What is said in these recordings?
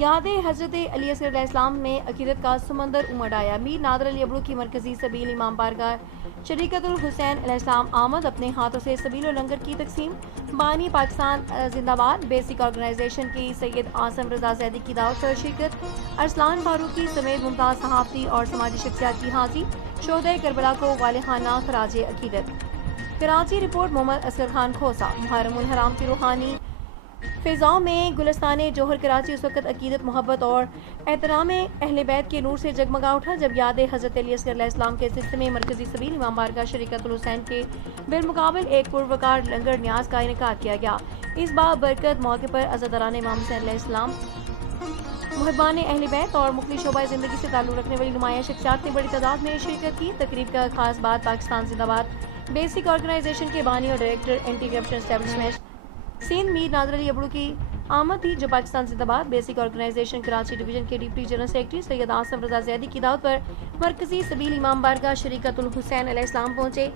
یاد حضرت علی اصغر علیہ السلام نے عقیدت کا سمندر امڑ آیا۔ میر نادر علی ابڑو کی مرکزی سبیل امام بارگاہ شریکت الحسین علیہ السلام آمد، اپنے ہاتھوں سے سبیل و لنگر کی تقسیم۔ بانی پاکستان زندہ باد بیسک آرگنائزیشن کی سید عاصم رضا زیدی کی دعوت پر شرکت۔ ارسلان فاروقی سمیت ممتاز صحافتی اور سماجی شخصیات کی حاضری۔ شہدائے کربلا کو والہانہ خراج عقیدت۔ کراچی رپورٹ محمد اصغر خان کھوسہ۔ محرم الحرام کی روحانی فضاؤں میں گلستان جوہر کراچی اس وقت عقیدت، محبت اور احترام اہل بیت کے نور سے جگمگا اٹھا جب یاد حضرت علی اصغر علیہ السلام کے سلسلے میں مرکزی سبیل امام بارگاہ شریکت الحسین کے بالمقابل ایک پروقار لنگر نیاز کا انعقاد کیا گیا۔ اس بابرکت موقع پر عزاداران امام حسین علیہ السلام، محبان اہل بیت اور مختلف شعبۂ زندگی سے تعلق رکھنے والی نمایاں شخصیات نے بڑی تعداد میں شرکت کی۔ تقریب کا خاص بات پاکستان زندہ باد بیسک آرگنائزیشن کے بانی اور director anti corruption establishment Sindh Mir Nadir Ali Abro کی آمد تھی، جو پاکستان زندہ باد بیسک آرگنائزیشن کراچی ڈویژن کے deputy general secretary Syed Asim Raza Zaidi کی دعوت پر مرکزی سبیل امام بارگاہ شریکت الحسین علیہ السلام پہنچے۔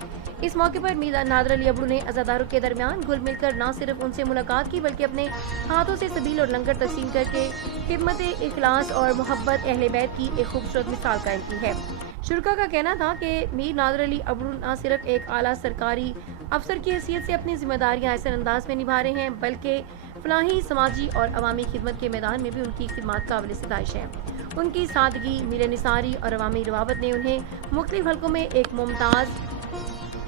اس موقع پر میر نادر علی ابڑو نے عزاداروں کے درمیان گھل مل کر نہ صرف ان سے ملاقات کی بلکہ اپنے ہاتھوں سے سبیل اور لنگر تقسیم کر کے خدمت، اخلاص اور محبت اہل بیت کی ایک خوبصورت مثال قائم کی ہے۔ شرکا کا کہنا تھا کہ میر نادر علی ابڑو نہ صرف ایک اعلیٰ سرکاری افسر کی حیثیت سے اپنی ذمہ داریاں احسن انداز میں نبھا رہے ہیں بلکہ فلاحی، سماجی اور عوامی خدمت کے میدان میں بھی ان کی خدمات قابل ستائش ہیں۔ ان کی سادگی، میل نثاری اور عوامی روابط نے انہیں مختلف حلقوں میں ایک ممتاز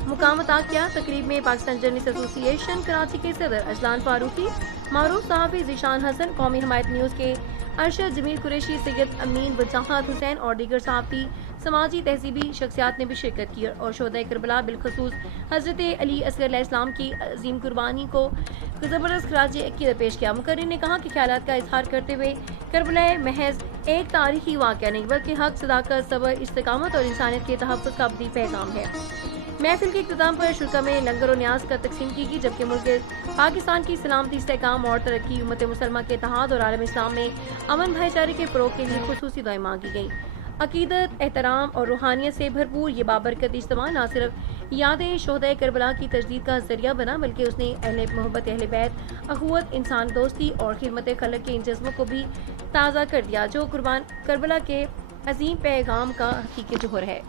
مقام عطا کیا۔ تقریب میں پاکستان جرنلسٹ ایسوسی ایشن کراچی کے صدر ارسلان فاروقی، معروف صحافی ذیشان حسن، قومی حمایت نیوز کے ارشد جمیل قریشی، سید امین وجاہت حسین اور دیگر صحافتی، سماجی، تہذیبی شخصیات نے بھی شرکت کی اور شہدائے کربلا بالخصوص حضرت علی اصغر علیہ السلام کی عظیم قربانی کو زبردست خراج عقیدت پیش کیا۔ مقرر نے کہا کہ خیالات کا اظہار کرتے ہوئے کربلا محض ایک تاریخی واقعہ نہیں بلکہ حق، صداقت، صبر، استقامت اور انسانیت کے تحفظ کا ابدی پیغام ہے۔ محفل کے اختتام پر شرکا میں لنگر و نیاز کا تقسیم کی گئی، جبکہ ملک پاکستان کی سلامتی، استحکام اور ترقی، امت مسلمہ کے اتحاد اور عالم اسلام میں امن بھائی چارے کے فروغ کے لیے خصوصی دعائیں مانگی گئیں۔ عقیدت، احترام اور روحانیت سے بھرپور یہ بابرکت اجتماع نہ صرف یاد شہدائے کربلا کی تجدید کا ذریعہ بنا بلکہ اس نے محبت اہل بیت، اخوت، انسان دوستی اور خدمت خلق کے ان جذبوں کو بھی تازہ کر دیا جو کربلا کے عظیم پیغام کا حقیقی جوہر ہے۔